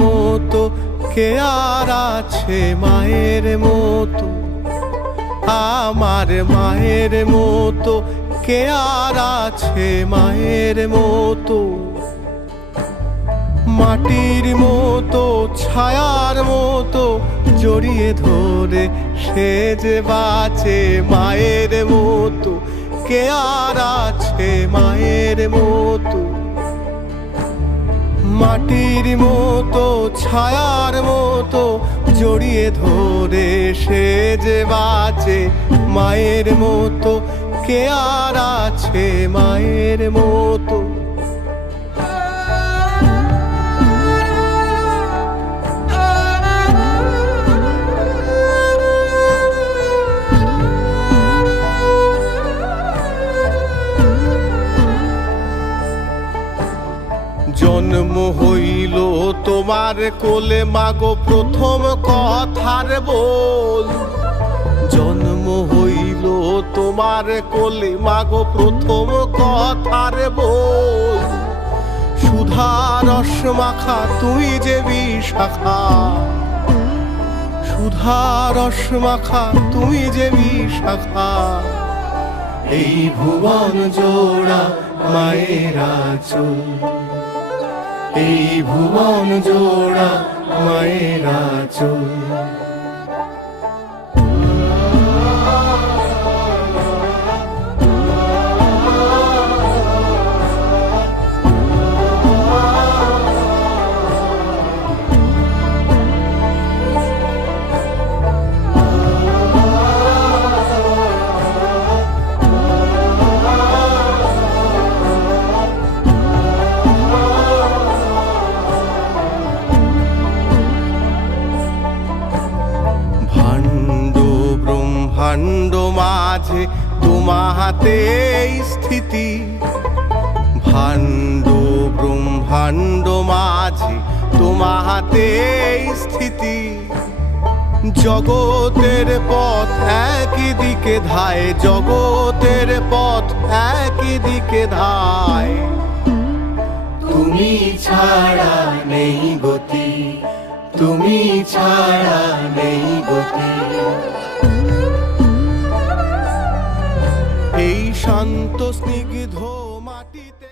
মতো কে আর আছে মায়ের মতো, আমার মায়ের মতো কে আর আছে মায়ের মতো। মাটির মতো ছায়ার মতো জড়িয়ে ধরে সে যে বাঁচে মায়ের মতো, কে আর আছে মায়ের মতো। মাটির মতো ছায়ার মতো জড়িয়ে ধরে সে যে বাঁচে মায়ের মতো, কে আর আছে মায়ের মতো। জন্ম হইল তোমার কোলে মাগো প্রথম কথার বল, জন্ম হইল তোমার কোলে মাগো প্রথম কথার বল। সুধা রস মাখা তুই যে বিশাখা, সুধা রস মাখা তুই যে বিশাখা। এই ভুবন জোড়া মায়ের আঁচল, এই ভুবন জোড়া মায়ের আঁচল। ভাণ্ড মাঝে তোমাতে স্থিতি, ভাণ্ড ব্রহ্মাণ্ড মাঝে তোমাতে স্থিতি। জগতের পথ একই দিকে ধায়, জগতের পথ একই দিকে ধায়। তুমি ছাড়া নেই গতি, তুমি ছাড়া নেই গতি। এই শান্ত স্নিগ্ধ মাটিতে